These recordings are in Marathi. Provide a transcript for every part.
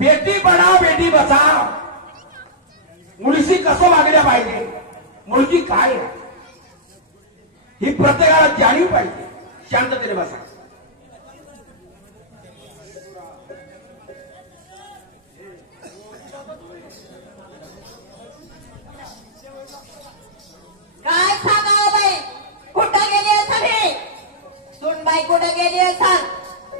बेटी पढाव बेटी बचाव, मुलीशी कसं वागल्या पाहिजे, मुलगी काय ही प्रत्येकाला जाणीव पाहिजे. शांततेने बसा. काय सांगा बाई, कुठं गेली असेल ही सुनबाई, कुठं गेली असेल?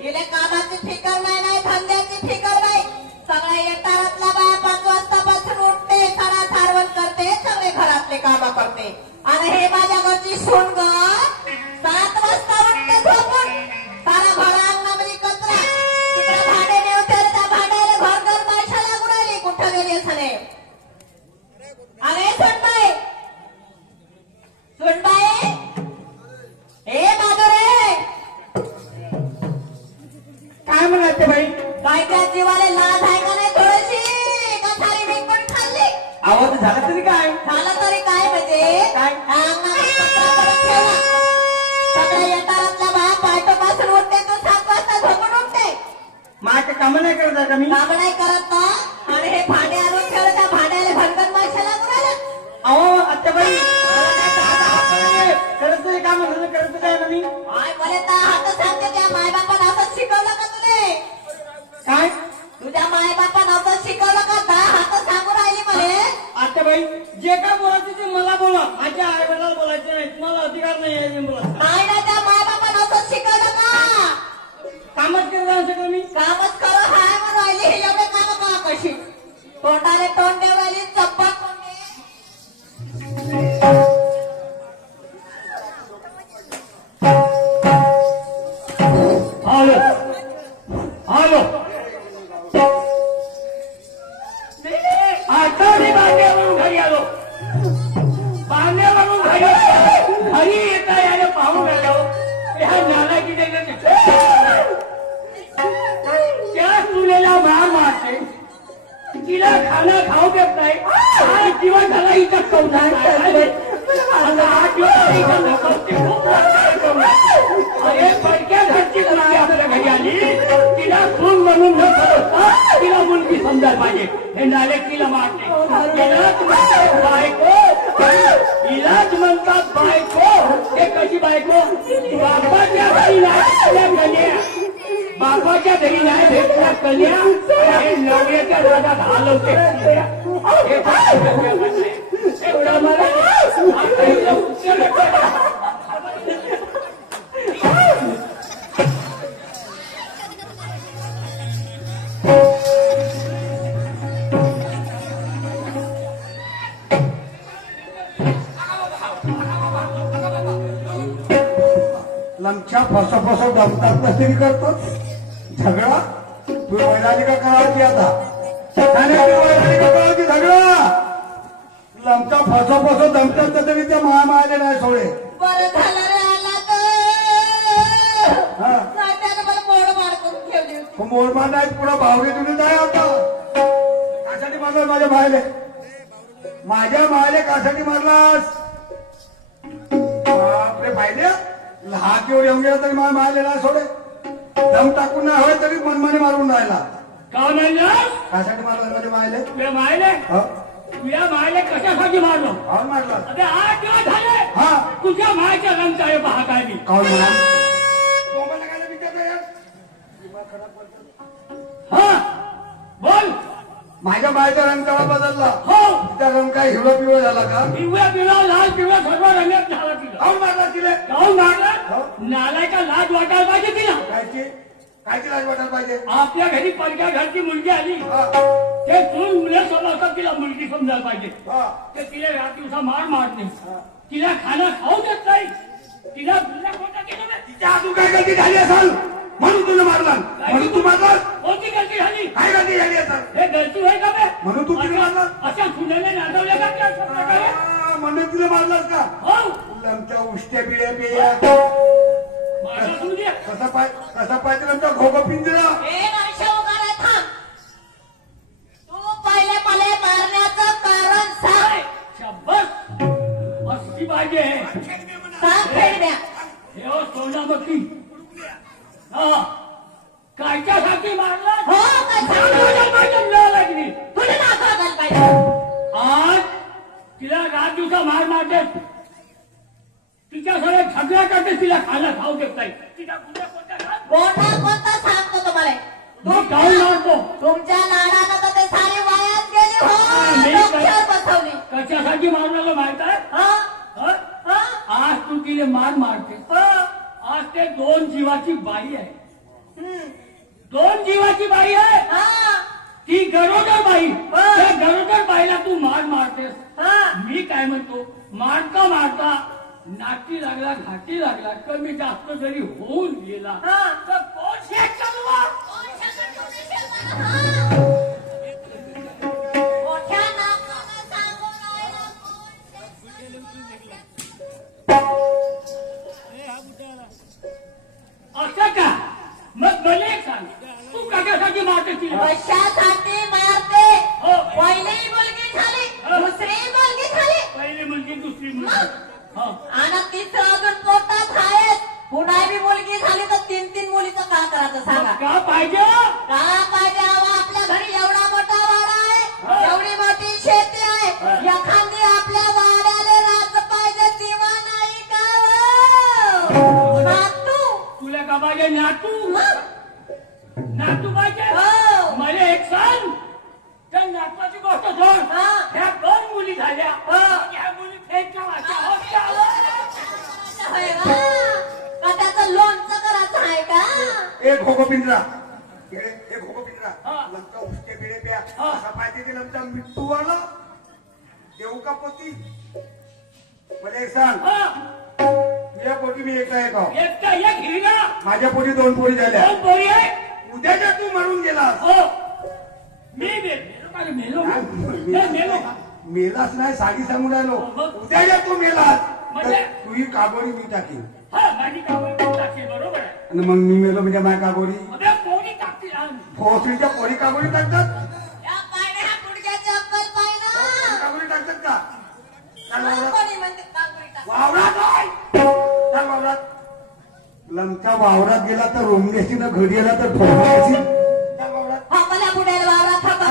हिला कामाची फिकर नाही, धंद्याची फिकर नाही. सगळ्या येतारातला बाया 5 वाजतापासून उठते, सणा सारवण करते, सगळे घरातले काम करते. आणि हे माझ्या घरची सून ग 7 वाजता उठते झोपून, सारा घर अंगणामध्ये कचरा, तिकडे भांडे नेवते, त्या भांड्याला घर बायशा लागून राहिली. कुठं गेली असेल? अरे सुनबाई, सुनबाई, ए माधुरे, काय म्हणायचे बाई? बायका जीवाला लाज आहे का नाही थोडीशी? का सारी विकून खाल्ली? आवाज झाला तरी काय? झालं तरी काय म्हणजे काय? अंगणामध्ये कचरा करत ठेवला. सगळ्या येतारातला बाया पाठोपासून उठते, तो 7 वाजता झोपून उठते. माझे काम नाही करत आहे का मी? काम नाही करत ना. आणि हे भांडे आणून ठेवलं, त्या भांड्याला भनगन माशा लागून आल्या. अहो आत्याबाई, करत नाही काम, करत काय ना मी? काय बोले तर हात सांगते, त्या मायबापानं असं शिकवलं का तुले? काय तुझ्या मायबापानं असं शिकवलं का? 10 हात सांगून राहिली मला. आत्याबाई, जे काय बोलायचं ते मला बोला, माझ्या आई वडिलांना बोलायचं नाही. तुम्हाला अधिकार नाही आहे बोला. नाही ना, त्या मायबापानं असं शिकवलं का? कामच करत जाऊ शकतो मी? कामच करो हाय म्हणून राहिली. हे एवढे काम का कशी? तोंडाले तोंड देऊ राहिली, चप्पल हॅलो हॅलो, आठवडी बांधण्यावरून घरी आलो, बांधण्यावरून घरी येता यायला पाहून आलो. ह्या नालायकी त्या तुलेला मार मारते, तिला खाणं खाऊ देत नाही. 8 दिवस झाला इथं कौन आहे. आता 8 दिवस अरे पडक्या घरची मुलगी आपल्या घरी आली, तिला सून म्हणून न समजता तिला मुलगी समजायला पाहिजे. हे नालेक तिला मारते. हिलाच म्हणतात बायको, हिलाच म्हणतात बायको. हे कशी बायको? बापाच्या घरी नाही कन्या, बापाच्या घरी नाही भेटल्या कन्या, हे नवऱ्याच्या राजात हलवते. एवढं मला लंचा फसफस दमतात तरी करतोच झगडा. तू वैराजी का करायची आता? वैराजी का करायची झगडा? लंचा फसफस दमतात तरी त्या मायामायाने नाही सोडे. बरं झालं रे आला तर त्यानं मला मोडमाड करून ठेवली होती. मोडमाड नाही, पुढे भावरी तुम्ही नाही आता. कासाठी मारला माझ्या मायले? माझ्या मायले कासाठी मारलास? बापरे पाहिले, लहा केवढ येऊन गेला तरी माझ्या मायले नाही सोडे. दम टाकून नाही होय तरी मनमाने मारून राहिला. का म्हणलं? कासाठी मारला माझ्या मायले? तुझ्या मायले, तुझ्या मायले कशासाठी मारलो? काऊन मारला? आता 8 दिवस झाले. हा, तुझ्या मायच्या रंगचा आहे पहा काय मी. काऊन म्हणा? हा बोल. माझ्या मायचा रंग काळा बदलला. हो, त्या रंग काय हिरवा पिवळा झाला का? पिवळ्या पिवळा लाल पिवळा सर्व रंगात झाला तिला. काऊन मारला तिला? काऊन मारला? नालायका लाज वाटायला पाहिजे तिला. कायची लाज वाटायला पाहिजे? आपल्या घरी पडक्या घरची मुलगी आली, ते तू मुलं समजतात, तिला मुलगी समजायला पाहिजे. ते तिला रात दिवसा मार मारते, तिला खाणं खाऊ देत नाही, तिला खोटं केलं नाही. तिच्या हातून काय गलती झाली असेल म्हणून तुला मारला? म्हणून तू मारला? कोणती गलती झाली? काय गलती झाली असेल? हे गलती होय का बे? म्हणून तू तिला मारला? अशा सुनेने नांदवल्या का त्या प्रकारे? म्हणून तिला मारलास का? हो, लमच्या उष्ट्या बिड्या बिया माझा सुरू दे. कसा पाहिजे लमचा घोग पिंजरा. ए वर्ष उगाला थांब. तू पहिले मला मारण्याचं कारण सांग. शब्बस असली पाहिजे. सांग फेडण्या. हे हो सोनामती, कायच्यासाठी मारला? हो का सांग. मार मारतेस तिच्या सगळ्या झगड्या करतेस तिला खायला खाऊ देत नाही तिच्या गुन्ह्या कोणत्या घाल? कोणता सांगतो तुम्हाला मी जाऊन मारतो तुमच्या नाडानं तर ते सारी वायात गेली हो मी डोक्यावर बसवली कशासाठी मारण्याला माहित आहे हं? हं? हं? आज तू तिला मार मारते हं? आज ते 2 जीवाची बाई आहे हं. 2 जीवाची बाई आहे हं. ती गरोदर बाई त्या गरोदर बाईला तू मार मारतेस हं. मी काय म्हणतो मारता मारता नाटी लागला घाटी लागला कमी जास्त जरी होऊन गेला हं. तर कोण शेत चालवा मोठ्या नाकानं सांगू राहिला असं का मग मला एक सांग तू कशासाठी मारते तिला कशासाठी मारते हो. पहिली मुलगी झाली दुसरी मुलगी झाली पहिली मुलगी दुसरी मुलगी हा आणि तिसरं अजून पोटात आहे पुन्हा बी मुलगी झाली तर 3 मुलीचं का करायचं सांगा का पाहिजे का पाहिजे अहो, आपल्या घरी एवढा मोठा वाडा आहे एवढी मोठी शेती आहे एखादी आपल्या वाड्याला राज पाहिजे दिवा नाही का हो? नातू तुला का पाहिजे नातू नातू पाहिजे हो. मला एक सांग त्या नातवाची गोष्ट सोड हा. ह्या 2 मुली झाल्या हा. ह्या मुली फेकच्या वाच्या होत्या होय का? का त्याचं लोणचं करायचं आहे का एक भोगो पिंजरा एक भोगो पिंजरा हा. लंका उसके बेडे प्या हा. असा पाहिजे की लंका मिट्टू वाला देऊ का पोती मला एक सांग हा. तुझ्या पोटी मी एकटा येतो एकटा एक हिरा माझ्या पोटी 2 पोरी झाल्या 2 पोरी आहे उद्याच्या तू मरून गेलास हो मी मेलो का रे? मेलो का? हे मेलो का? मेलाच नाही साडी सांगून राहिलो मग? उद्याच्या तू मेलास तर म्हणजे? तुझी काबोरी मी टाकीन हा माझी कामं टाकशील, बरोबर आहे आणि मग मी मेलो म्हणजे माझ्या काबोरी अबे पोरी टाकतील हा. भोसडीच्या पोरी काबोरी टाकतात या पायऱ्या ह्या गुडघ्याची अक्कल पाहिजे पोरी काबोरी टाकतात का चाल वावरात. कोणी म्हणते कांगुरी टाक. वावरात आहे. चाल वावरात लंका वावरात गेला तर रोमनेशीनं घडी आला तर ठोकण्याशी चाल वावरात हा मला बुड्याला वावरात थांबा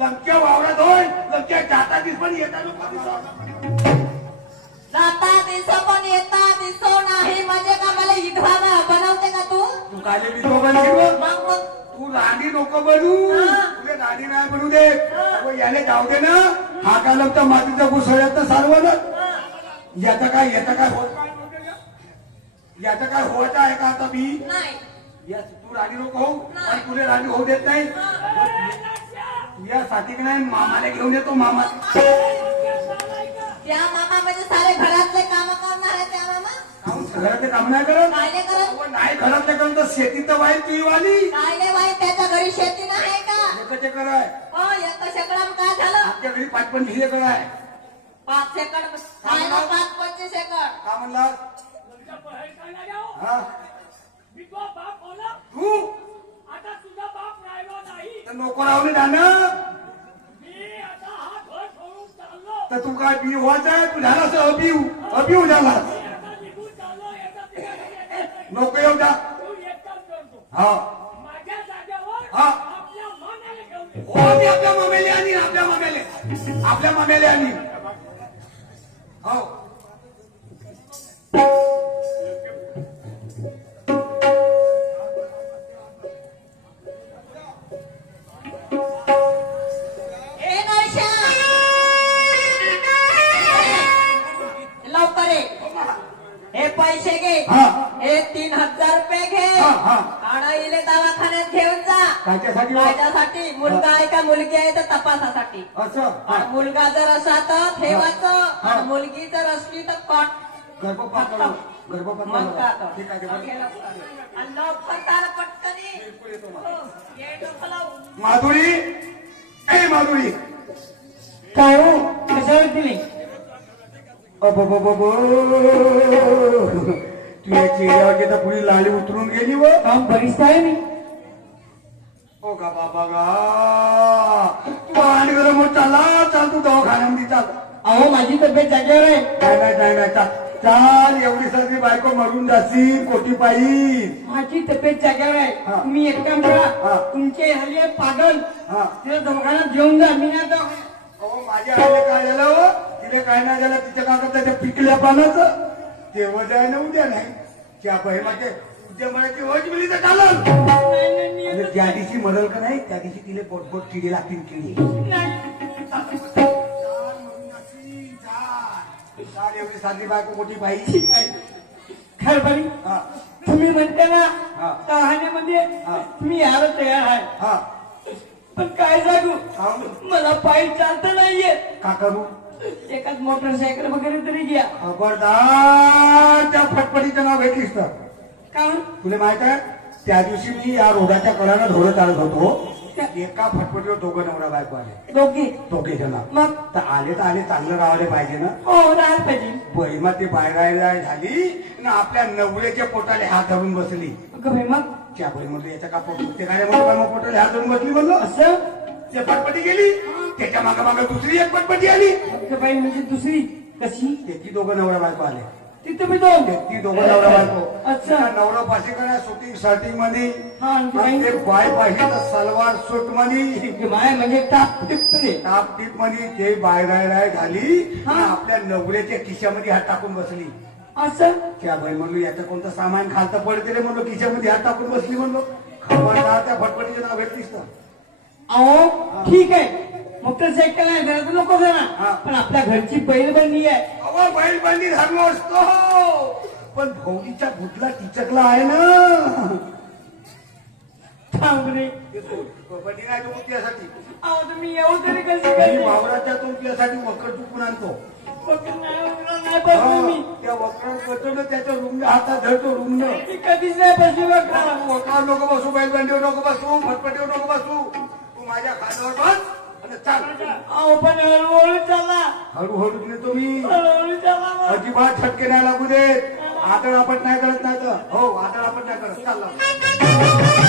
लंक्या वावरात होय लंक्या जाता दिस पण येता लोक दिसत जाता दिसो पण येता दिसो नाही म्हणजे का मला इधवा बनवते का तू तू काले विधवा बनली बघ. मग तू राणी नको बनू हा. तुला राणी नाही बनू दे अगं, याने जाऊ दे ना हा का लंका मातीचा घुसळ्यात सारवलं याचा काय व्हायचं आहे का आता मी नाही तू राणी नको होऊ पण तुला राणी होऊ देत नाही यासाठी की नाही मामाला घेऊन येतो मामा त्या मामा म्हणजे सारे घरातले काम करणार आहे त्या मामा घरातले काम नाही करत काय नाही करत अगं, नाही घरातले करत तर शेती तर वाईट तुझी वाली काय नाही बाई त्याच्या घरी शेती नाही का एकच एकर आहे हो एक शेकडा काय झालं आपल्या घरी 5-25 एकर आहे 5 एकड काय ना 5-25 एकड का म्हणला तुमच्या बाहेर काय नाही जाऊ. हा मी तो बाप होणार तू आता तुझा बाप राहिलो नाही तर नको राहून जाणं मी आता हा घर सोडून चाललो तर तू काय बी व्हायचं आहे तू झालास अबिव झालास मी आता निघून चाललो याचा तिला घरी येणार नाही. नको येऊ द्या तू एकटाच करतो हा माझ्या जागेवर हा. आपल्या मानाने घेऊन ये. हो मी आपल्या मामेले आणि आपल्या मामेले आणि हो ए नरशा लवकर ये हे पैसे घे हा. हे 3,000 रुपये घे हा, हा. आणि इले दवाखान्यात घेऊन जा त्याच्यासाठी हो? माझ्यासाठी मुलगा आहे का मुलगी आहे तर तपासासाठी असं आणि हा. मुलगा जर असा तर ठेवायचं हा. आणि मुलगी जर असली तर कॉट गर्भपात मग गर्भपात का तर. ठीक आहे घे लवकर. आणि लवकर तार पटकनी हो, ये डोकं लावू. माधुरी ए माधुरी काय हो कशावर दिली अबो तुझ्या चेहऱ्यावर तर पुढे लाली उतरून गेली व काम बरीच आहे मी ओ गा बाबा गा तू आणि गरम चालला चाल तू दवाखान्यामध्ये चाल अहो माझी तब्येत जागेवर आहे नाही चाल चाल एवढी सर्दी बायको मरून जाशील कोटी पायी माझी तब्येत जागेवर हा. आहे तुम्ही एक काम करा हा. तुमचे हल्ली पागल हा तिला दवाखान्यात घेऊन जा मी नाही दवाखान्यात अहो माझ्या आईला काय झालं हो तिला काय नाही झालं तिच्या काका त्याच्या पिकल्या पानाचं तेव्हा जाय ना उद्या नाही त्या बहिमाचे उद्या म्हणायची होज मिली तर चालल नाही नाही मी आणि ज्या दिवशी मरल का नाही त्या दिवशी तिला पोटपोट किडी लागतील किडी एवढी साधी बायको मोठी पाहिजे खरबरी हा तुम्ही म्हणते ना हा. कहाण्यामध्ये हा. तुम्ही यायला तयार आहे हा पण काय सांगू सांगू. मला पायी चालता नाहीये का करू एकाच मोटरसायकल वगैरे तरी घ्या खबरदार त्या फटफटीचं नाव घेतलीस तर का म्हण? तुला माहित आहे त्या दिवशी मी या रोडाच्या कडानं ढोरं चालत होतो एका फटफटीवर दोघं नवरा बायको आले दोघे जण मग तर आले चांगलं राहायला पाहिजे ना हो राहायला पाहिजे बहिमा ते बाहेर झाली ना आपल्या नवऱ्याच्या पोटाले हात धरून बसली अगं बाई, मग त्या बहीण म्हणलं याच्या का पोट दुखते काय म्हणलं मग पोटाले हात धरून बसली म्हणलं असं ते फटफटी गेली त्याच्या मागे दुसरी एक फटफटी आली अगं बाई म्हणजे दुसरी कशी त्याची दोघं नवरा बायको आले तिथे मी दोन ती दोघं नवरा बायको अच्छा. नवरा पाशी करा शूटिंग शर्टिंग मध्ये हा, आणि ती आणि ते बाई? बाय पाहिजे तर सलवार सूट मध्ये माय म्हणजे टाप टिपते टाप टीप मध्ये ते बाय झाली हा. आणि आपल्या नवऱ्याच्या खिशामध्ये हात टाकून बसली असं त्या बाई म्हणलो याचं कोणतं सामान खालतं पडते रे म्हणलो खिशामध्ये हात टाकून बसली म्हणलो खबरदार त्या फटफटीचं नाव घेतलीस तर अहो ठीक आहे मोटरसायकल आहे जरा तर नको हा. जरा पण आपल्या घरची बैल बनली आहे अहो बैल बांधी धरलो असतो पण भौरीच्या गुडला टिचकला आहे ना थांब रे कबड्डी नाही तो त्यासाठी अहो तुम्ही येऊ तरी कशी मी काय वावराच्या तुमच्यासाठी वक्र चुकून आणतो नाही बसलो मी त्या वक्रावर बसवलं त्याच्या रुग्ण हातात धरतो रुग्ण मी कधीच नाही बसलो बघा वक्रावर नको बसू बैलबंडीवर नको बसू फटफटीवर नको बसू तू माझ्या खात्यावर बस आणि चाल अहो पण हळूहळू चला हळूहळू नेतो मी हळूहळू चला मग. अजिबात छटके नाही लागू देत आदळापट नाही करत नाही तर हो आदळापट नाही करत चालला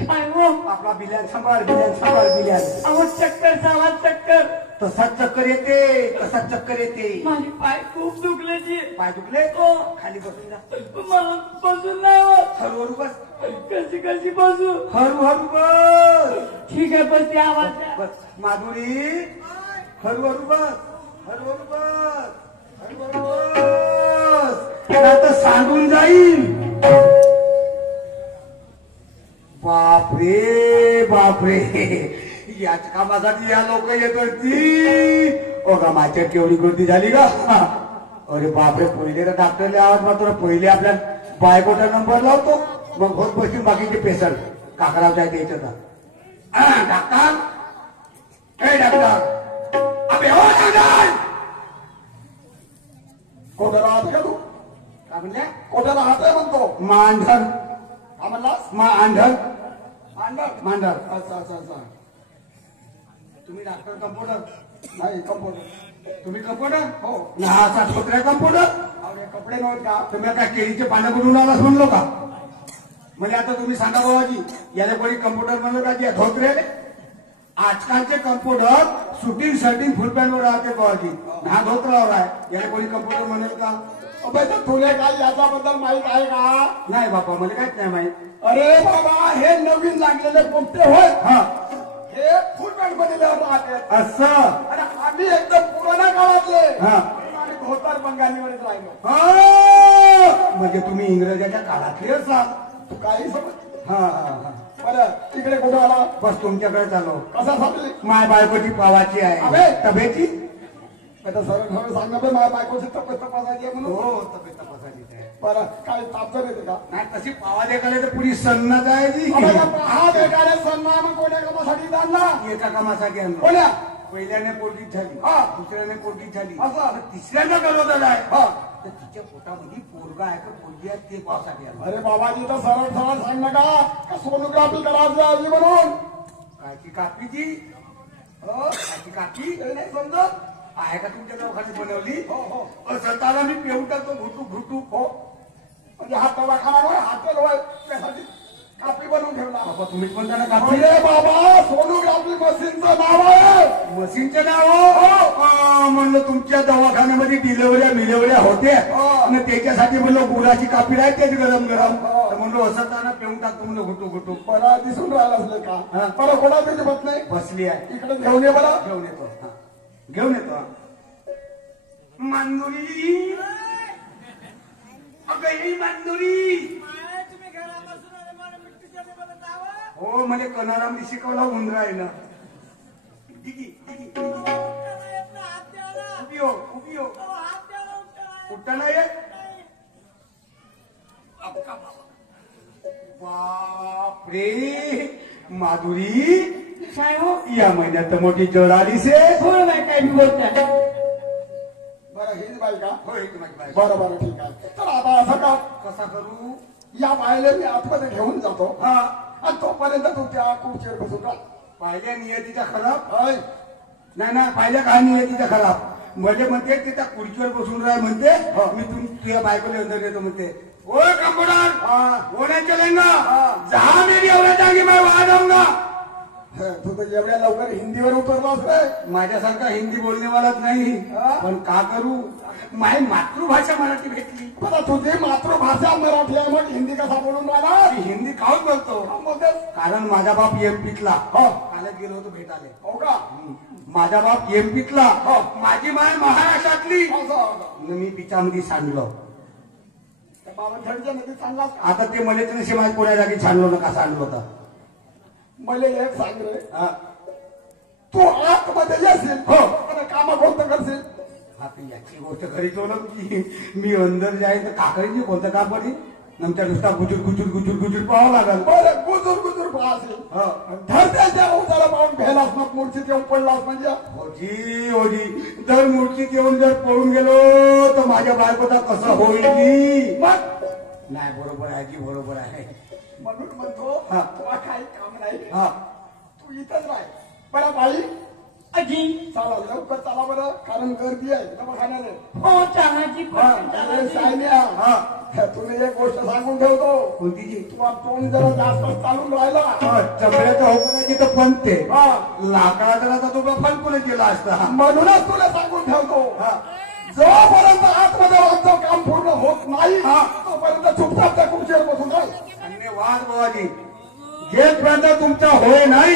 काय हो आपला बिल्यान सांभाळ बिल्यान अहो चक्कर सावा चक्कर तसाच चक्कर येते तसाच चक्कर येते माझे पाय खूप दुखल्याची पाय दुखले हो. खाली बसून जा मला बसून नाही होत हळूहळू बस कशी बसू हळूहळू बस ठीक आहे बस त्या आवाज बस माधुरी हळूहळू बस हळूहळू बस हळूहळू बस आता सांडून जाईल बापरे याच कामासाठी या लोक येत होती ओ का माझ्या केवढी गर्दी झाली का अरे बापरे पहिले तर डॉक्टरले आवाज मात्र पहिले आपल्या बायकोचा नंबर लावतो मग होत बसून बाकीचे पेशंट काकरावच्या द्यायचं तर डॉक्टर ए डॉक्टर अबे हो डॉक्टर कोठे राहत का तू काय म्हणल्या कोठे राहतोय म्हणतो मांढर का म्हणलास मांढर मांडर मांढर अच्छा तुम्ही डॉक्टर कंपाऊंडर नाही कंपाऊंडर तुम्ही कंपाऊंडर हो नाचा छोत्र्या कंपाऊंडर अरे कपडे नव्हत का तुम्ही काय केळीचे पानं बनवून आलास म्हणलो का म्हणजे आता तुम्ही सांगा बाबाजी याला कोणी कम्प्युटर म्हणलं का जे धोत्रे आजकालचे कम्प्युटर शूटिंग शर्टिंग फुल पॅन्टवर राहते बाबाजी हा धोत्रावर आहे याला कोणी कम्प्युटर म्हणेल का अबे तर तुला काय याच्याबद्दल माहित आहे का नाही बापा मला काहीच नाही माहित अरे बाबा हे नवीन लागलेले पोपटे होय हा हे फुल पॅन्ट मध्ये राहते असं आणि आम्ही एकदम पुराण्या काळातले हा. म्हणून आम्ही धोतर बंगालीमध्येच राहिलो हा. म्हणजे तुम्ही इंग्रजाच्या काळातले असाल तू काही समज हा हा हा बरं तिकडे कुठे आला बस तुमच्याकडे चाललो कशासाठी माय बायकोची पावाची आहे अबे. तब्येती आता सरळ सांगा बे माझ्या बायकोची तब्येत तपासायची आहे म्हणून हो तब्येत तपासायची आहे बरं काय तापजर येते का नाही तशी पावा देखाले तर पुरी सन्ना जायची हा बेकारे सन्मान कोण्या कामासाठी जाणला एका कामासाठी आणलो कोण्या पहिल्याने पोटगीत झाली हा. दुसऱ्याने पोटगीत झाली असं. आता तिसऱ्यांदा गलोदर आहे हा. तर तिच्या पोटामध्ये पोरगा आहे का पोरगी आहे ते पावसाठी आलो अरे बाबाजी तर सरळ सांग नका का सोनोग्राफी करायची आधी म्हणून काय ती कापीची काकी काकी ते नाही समजत. आहे का तुमच्या दवाखान्यात बनवली? हो हो असं त्याला मी पेऊन टाकतो घुटू घुटू. हो म्हणजे हा दवाखाना होय हॉटेल होय त्यासाठी कापी बनवून ठेवला. बाबा तुम्हीच म्हणता ना काकी? अरे बाबा सोनोग्राफी मशीनचं नाव आहे. मशीनचं नाव हो. म्हणलं तुमच्या दवाखान्यामध्ये डिलेवऱ्या होत्या हो. आणि त्याच्यासाठी म्हणलं गुराची कापी आहे तेच गरम गरम. हो. तर म्हणलं असं त्याला पेऊन टाकतो म्हणलं घुटू घुटू. बरं दिसून राहिला असले हा. का? बरं कोणा तुझी बस नाही बसली आहे. इकडे घेऊन ये बरं. घेऊन येतो. हा. घेऊन येतो. मांजुरी अगं ही मांजुरी. हो म्हणजे कनारामध्ये शिकवला उंदरा आहे ना. उभी हो उभी हो. उठता नाही येत. बापरे माधुरी काय हो या महिन्यात तर मोठी जड आलीस आहे. थोडं नाही काय मी बोलताय. बरं हीच बाई का? होय की माझी बायको. बरं बरं ठीक आहे. तर आता असं का कसा करू? या बायला मी आतमध्ये घेऊन जातो हा आणि तोपर्यंत तू त्या खुर्चीवर बसून राह. पाहिल्या नियतीचा खराब. होय नाही पाहिल्या का नियतीचा खराब. म्हणजे म्हणते ते त्या खुर्चीवर बसून राह म्हणते. मी तुझ्या बायकोला अंदर येतो म्हणते. ओ कम्प्युटर होने चलेगा जहां मेरी औरत आएगी मैं वहां जाऊंगा. तू तर एवढ्या लवकर हिंदीवर उतरलास रे. माझ्यासारखा हिंदी बोलणेवालाच नाही. हा? पण का करू माझी मातृभाषा मराठी भेटली. बरं तुझी मातृभाषा मराठी आहे मग हिंदी कसा बोलून राहिला? मी हिंदी काहून बोलतो? मग ते- कारण माझा बाप एमपीतला. हो कालच गेलो होतो भेटाले. हो का? माझा बाप एमपीतला. माझी माय महाराष्ट्रातली. असं मी पिचामध्ये सांडलो. त्या बावनथडीच्या नदीत सांगलास का? आता ते मला तर नशी माझ्या कोण्या जागी सांडलो नका सांडलो होता. मला एक सांग रे हा. तू आतमध्ये येशील हो. आणि कामं कोणतं करशील? आता याची गोष्ट खरी बोलम की मी अंदर जाईन तर काकडीची कोणतं काम पडेल. नंतर नुसता गुजूर पाहावं लागल. बरं गुजूर पाहशील. हो. धरत्याच्या उतारा पाहून भेलास मग मूर्तीत येऊन पडलास म्हणजे ओजी जर मूर्तीत येऊन जर पळून गेलो तर माझ्या बायकोचा कसं होईल? मग नाही बरोबर आहे की बरोबर आहे. म्हणून म्हणतो हा. तुला काही काम नाही हा तू इथंच राह. बरं बाई अजी चला लवकर चला बरं कारण गर्दी आहे दवाखान्याने. हो चहाची पण अरे सायन्या हा. तुला एक गोष्ट सांगून ठेवतो. कोणती जी? तुला तोंड जरा जास्त चालून राहिला चमड्याचं होकराची तर पंते हा. लाकडाचा आता तुला फलफुल केला असता. म्हणूनच तुला सांगून ठेवतो जोपर्यंत आतमध्ये आमचं काम पूर्ण होत नाही तोपर्यंत चुपचाप त्या खुर्चीवर बसून राहील. धन्यवाद बाबाजी. जेपर्यंत तुमचा होय नाही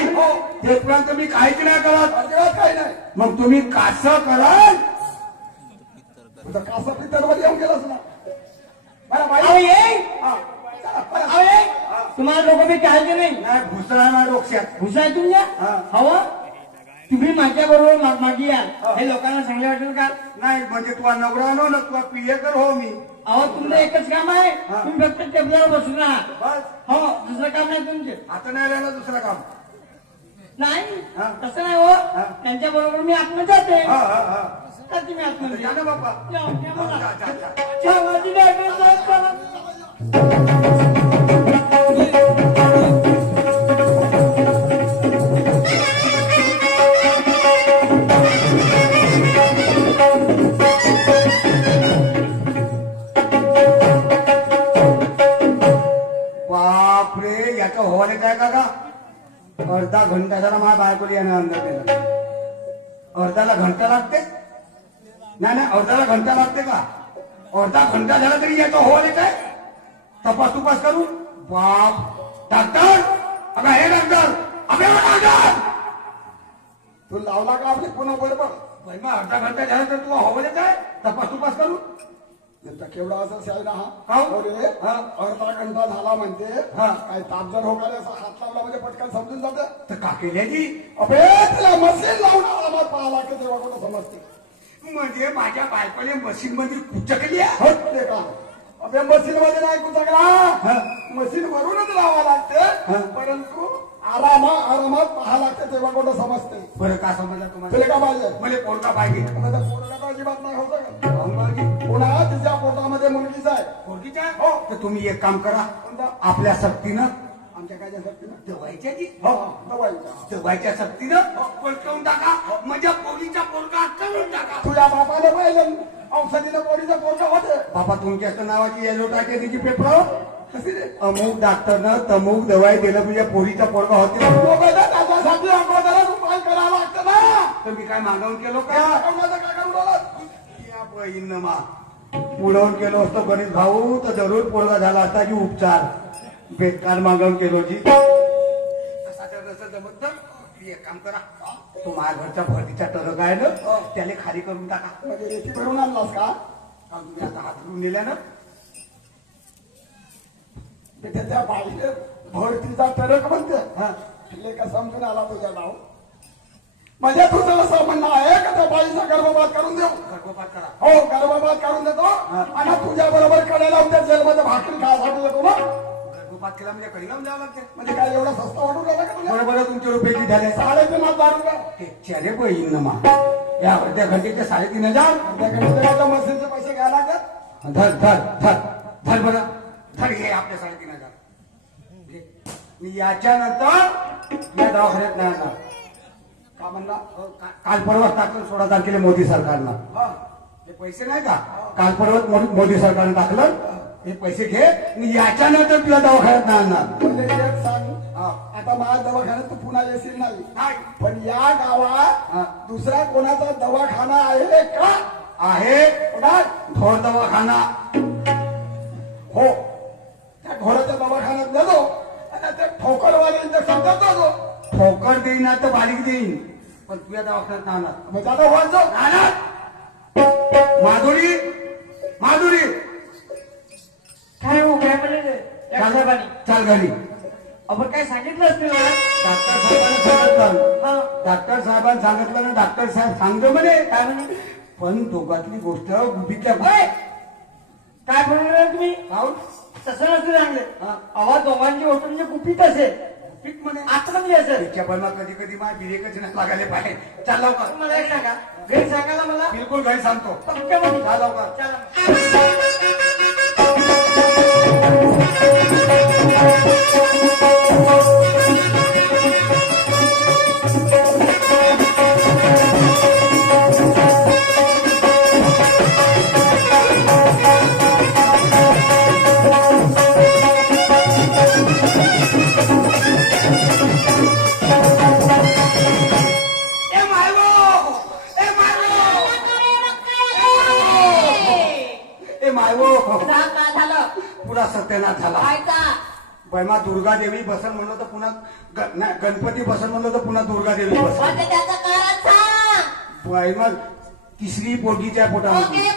तेपर्यंत मी काहीच नाही करत. अजिबात काही नाही. मग तुम्ही कसं कराल? तुझं कासा पितरवर येऊन गेलास ना. बरं अहो बाई ये हा. चला, बरं. अहो ये तुम्हाला लोक मी काय नाही नाही भुसरा आहे माझ्या डोक्यात. घुसाय तुमच्या हा. हवं तुम्ही माझ्या बरोबर मागे या. हे लोकांना चांगले वाटेल का? नाही म्हणजे तुला नवरा नो ना तुला प्रियकर हो मी. अहो तुमचं एकच काम आहे. तुम्ही फक्त टेबलावर बसून राहा. बस हो दुसरं काम नाही तुमचे. आता नाही राहिलं दुसरं काम. नाही हा. तसं नाही हो त्यांच्या बरोबर मी आतमध्ये जाते. हा हा हा. जाते मी आतमध्ये. जा ना बाप्पा. या, या मला. जा, जा, जा. चहाची डॉक्टर साहेब चला. बापरे याचं हवाले काय का अर्धा घंटा झाला माझ्या बायकोली यानं अंदर दिलं. अर्धाला घंटा लागते? नाही अर्धाला घंटा लागते का? अर्धा घंटा झाला तरी याचं हवाले काय? तपास करू. बाप डॉक्टर अगं हे डॉक्टर अबे ओ डॉक्टर तू लावला का आपली पुन्हा बरोबर बाई, मग अर्धा घंटा झाला तर तू हवाले काय? तपास करू. नेमका केवढा असं शायरा हो. हा अरे हा. अर्धा घंटा झाला म्हणते हा. काय ताप जर होगाले असं हात लावला म्हणजे पटकन समजून जातं. तर का केल्याची? अबे तिला मशीन लावून आरामात पाहायला की तेव्हा कुठं समजते. म्हणजे माझ्या बायकोने मशीन मध्ये कुचकली आहे. हट ते का अबे मशीन मध्ये नाही कुचकला मशीन वरूनच लावा लागते परंतु आरामात पाहा लागते तेव्हा कुठं समजते. बरं का समजलं तुम्हाला? तुला का पाहिजे मला पोरका पाहिजे. आता पोराला अजिबात नाही होतं का काहून पाहिजे? पुन्हा तिच्या पोटामध्ये मुलगीच आहे. पोरगीच्या? हो. तर तुम्ही एक काम करा कोणता? आपल्या सक्तीनं आमच्या काय सक्तीनं दवायच्या जी हो दवाईचा दवायच्या सक्तीनं पळकवून टाका माझ्या पोरीचा पोरगा करून टाका. तुझ्या बापाने पाहिलं औषधीनं पोरीचं पोरगा होते बाबा तुमच्या नावाची येलो टाकेची पेपर कशी रे अमुक डॉक्टरनं तमुक दवाई दिलं तुझ्या पोरीचा पोरगा होते. त्याच्यासाठी अगोदरच उपाय करावा लागतं ना. तर मी काय मागवून केलो का माझं काय करून राहिलं? या बहीण मा पुढवून केलो असतो गणेश भाऊ तर जरूर पोरगा झाला असता की उपचार बेकार मागवून केलो जी. जमत एक काम करा तो माझ्या घरच्या भरतीचा टरक आहे ना त्याला खाली करून टाका. म्हणजे रेती भरून आणलास का? तुम्ही आता हात धरून नेल्या ना त्या बाईने भरतीचा टरक म्हणते हा तिले का समजून आला तुझ्या नाव म्हणजे तुझं असं म्हणणं आहे का त्या बाईचा गर्भपात करून देऊ? गर्भपात करा. हो गर्भपात करून देतो आणि तुझ्या बरोबर कडेला उद्या जेलमध्ये भाकरी खायसाठी देतो ना. गर्भपात केला म्हणजे कधी लावून द्यावं लागते. म्हणजे काय एवढा स्वस्त वाटून राहिला का तुला? बरोबर तुमचे रुपये किती झाले? 3,500 रुपये. चरे बहीण मा या अर्ध्या घंटेचे 3,500 त्या मशीनचे पैसे घ्यायला लागतात. धर धर धर धर बरं धर घे आपल्या 3,500 घे. मी याच्यानंतर या दवाखान्यात नाही आणणार. का म्हणला? काल परवा टाकलं 16 तारखेला मोदी सरकारनं हा. हे पैसे नाही का काल परवा मोदी सरकारनं टाकलं हे पैसे घे मी याच्यानंतर तुला दवाखान्यात नाही आणणार. म्हणजे एक सांग हा. आता माझ्या दवाखान्यात तू पुन्हा येशील नाही नाही. पण या गावात हा. दुसरा कोणाचा दवाखाना आहे का? आहे कुठं? ढोर दवाखाना. हो त्या घोड्याच्या दवाखान्यात गेलो आणि ते ठोकरवाले इंजेक्शन देतो जो. ठोकर देईन ना तर बारीक देईन पण तुझ्या दवाखान्यात नाही आणणार. म्हणजे आता व्हायचं आणणार. माधुरी माधुरी काय हो काय म्हणले साहेबांनी चाल घरी. आपण काय सांगितलं असतील मला? डॉक्टर साहेबांनी सांगितलं हा. डॉक्टर साहेबांनी सांगितलं ना डॉक्टर साहेब सांगतो म्हणे काय म्हणे? पण दोघातली गोष्ट गुपितल्या ओय! काय म्हणणार तुम्ही पाहून तसं नसतं चांगले हा. आवाज दोघांची गोष्ट म्हणजे गुपित असेल गुपित म्हणे आतमध्ये असेल. त्याच्या पण कधी कधी माझ्या बिरेकच नाही लागायला पाहिजे. चाल लवकर. मला एक सांगा घरी सांगायला मला बिलकुल घरी सांगतो. पक्क्यामध्ये चाल लवकर. चला. ए मायवो ए मायवो ए मायवो जा का झालं पुरा सत्यानाश झाला. व्हायचा बैमा दुर्गा देवी बसन म्हणलं तर पुन्हा नाही, गणपती बसन म्हणलं तर पुन्हा दुर्गा देवी बसन. म्हणजे त्याचं कारण सांग. बैमा तिसरी पोटगीच्या पोटामध्ये ओके